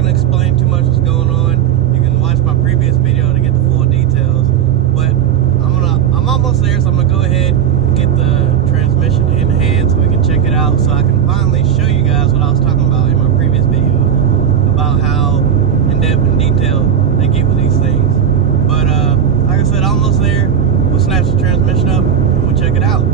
gonna explain too much what's going on. You can watch my previous video to get the full details. But I'm almost there, so I'm gonna go ahead and get the transmission in hand so we can check it out, so I can finally show you guys what I was talking about in my previous video about how in depth and detailed they get with these things. But like I said, almost there. We'll snatch the transmission up and we'll check it out.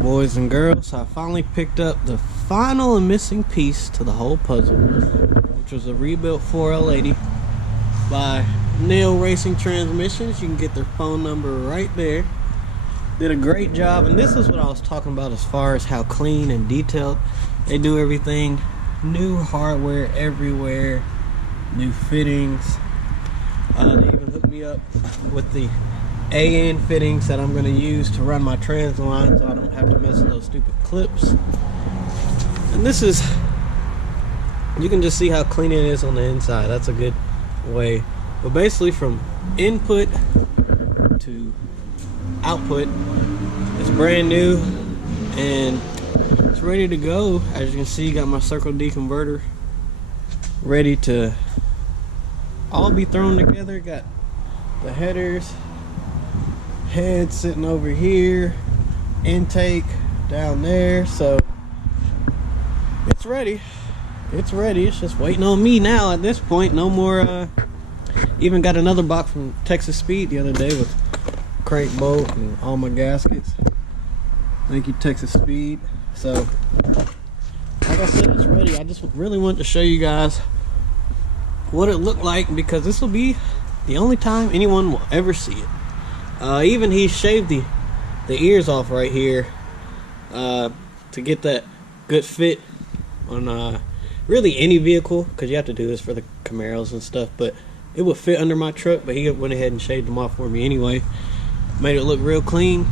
Boys and girls, I finally picked up the final and missing piece to the whole puzzle, which was a rebuilt 4L80 by Neil Racing Transmissions. You can get their phone number right there. Did a great job, and this is what I was talking about as far as how clean and detailed they do everything. New hardware everywhere, new fittings. They even hooked me up with the AN fittings that I'm going to use to run my trans line, so I don't have to mess with those stupid clips. And this is, you can just see how clean it is on the inside. That's a good way. But basically, from input to output, it's brand new and it's ready to go. As you can see, got my Circle D converter ready to all be thrown together. Got the headers, head sitting over here, intake down there, so it's ready. It's just waiting on me now at this point. No more even got another box from Texas Speed the other day with crank bolt and all my gaskets. Thank you, Texas Speed. So like I said, it's ready. I just really wanted to show you guys what it looked like, because this will be the only time anyone will ever see it. Even he shaved the ears off right here to get that good fit on really any vehicle, because you have to do this for the Camaros and stuff, but it would fit under my truck. But he went ahead and shaved them off for me anyway, made it look real clean.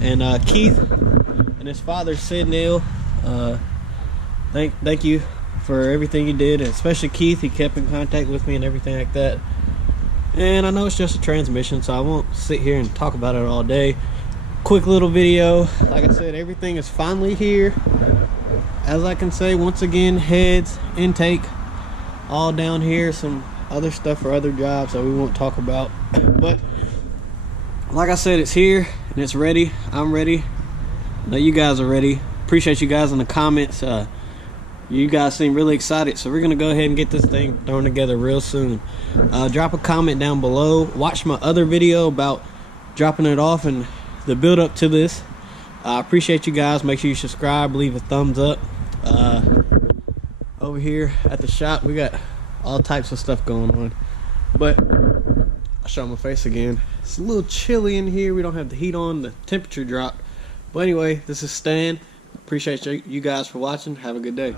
And Keith and his father, Sid Neal, thank you for everything you did, and especially Keith. He kept in contact with me and everything like that. And I know it's just a transmission, so I won't sit here and talk about it all day. Quick little video. Like I said, everything is finally here. As I can say, once again, heads, intake, all down here. Some other stuff for other jobs that we won't talk about. But like I said, it's here and it's ready. I'm ready. I know you guys are ready. Appreciate you guys in the comments. You guys seem really excited, so we're gonna go ahead and get this thing thrown together real soon. Drop a comment down below. Watch my other video about dropping it off and the build up to this. I appreciate you guys. Make sure you subscribe, leave a thumbs up. Over here at the shop, we got all types of stuff going on, but I'll show my face again. It's a little chilly in here. We don't have the heat on, the temperature dropped. But anyway, this is Stan. Appreciate you guys for watching. Have a good day.